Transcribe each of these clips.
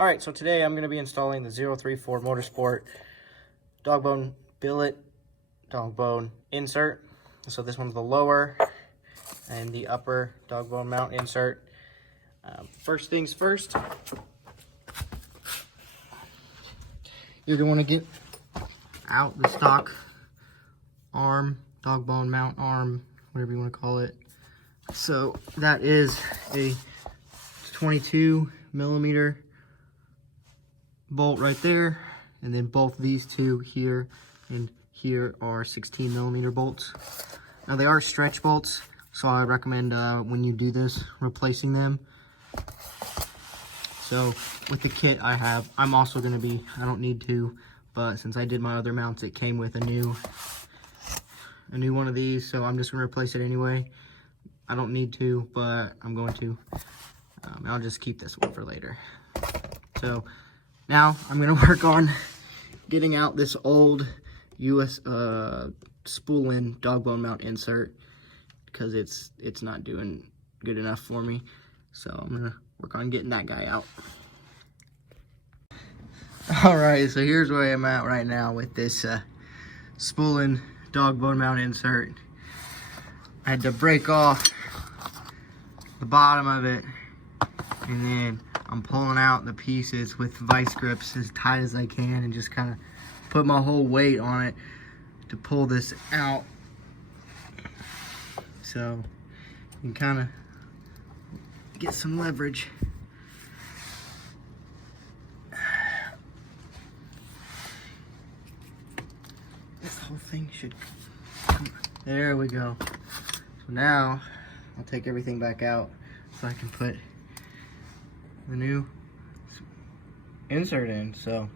All right, so today I'm going to be installing the 034 Motorsport dogbone billet dogbone insert. So this one's the lower and the upper dogbone mount insert. First things first, you're going to want to get out the stock arm, dogbone mount arm, whatever you want to call it. So that is a 22 millimeter bolt right there, and then both these two here and here are 16 millimeter bolts. Now they are stretch bolts, so I recommend when you do this, replacing them. So with the kit I have, I'm also going to be, I don't need to, but since I did my other mounts, it came with a new one of these, so I'm just going to replace it anyway. I don't need to, but I'm going to. I'll just keep this one for later. So now I'm going to work on getting out this old US spool-in dogbone mount insert because it's not doing good enough for me. So I'm going to work on getting that guy out. Alright, so here's where I'm at right now with this spool-in dogbone mount insert. I had to break off the bottom of it, and then I'm pulling out the pieces with vice grips as tight as I can and just kind of put my whole weight on it to pull this out. So you can kind of get some leverage. This whole thing should come. There we go. So now I'll take everything back out so I can put the new insert in. So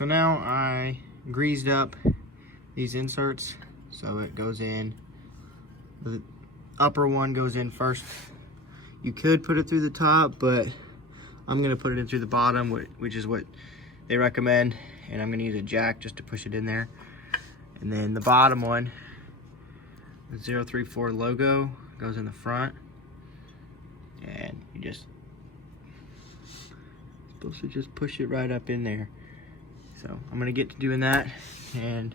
now I greased up these inserts so it goes in. The upper one goes in first. You could put it through the top, but I'm gonna put it in through the bottom, which is what they recommend, and I'm gonna use a jack just to push it in there. And then the bottom one, the 034 logo goes in the front, and you just supposed to just push it right up in there. So I'm gonna get to doing that, and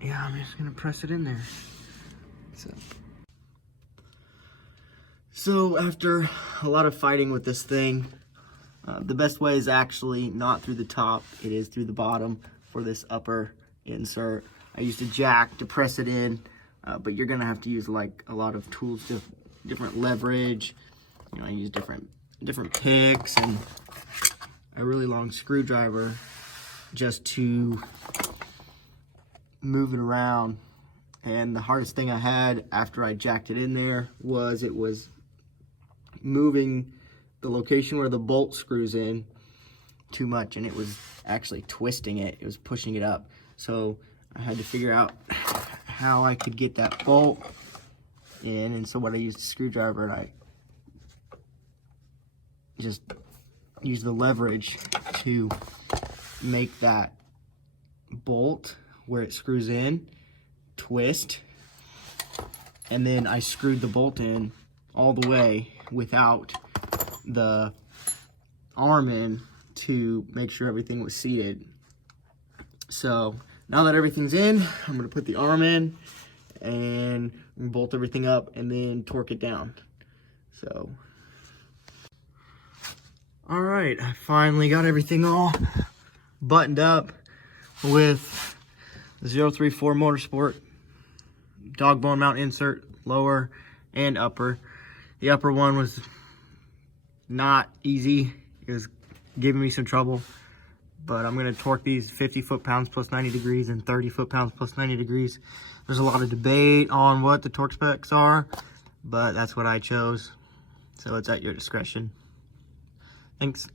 yeah, I'm just gonna press it in there. So after a lot of fighting with this thing, the best way is actually not through the top, it is through the bottom for this upper insert. I used a jack to press it in, but you're gonna have to use like a lot of tools, to different leverage. You know, I use different picks and a really long screwdriver just to move it around. And the hardest thing I had after I jacked it in there was it was moving the location where the bolt screws in too much, and it was actually twisting it. It was pushing it up. So I had to figure out how I could get that bolt in, and so what I used a screwdriver, and I just used the leverage to make that bolt where it screws in twist, and then I screwed the bolt in all the way without the arm in to make sure everything was seated. So now that everything's in, I'm going to put the arm in and bolt everything up and then torque it down. So all right, I finally got everything all buttoned up with the 034 Motorsport dogbone mount insert, lower and upper. The upper one was not easy. It was giving me some trouble, but I'm going to torque these 50 foot-pounds plus 90 degrees and 30 foot-pounds plus 90 degrees. There's a lot of debate on what the torque specs are, but that's what I chose. So it's at your discretion. Thanks.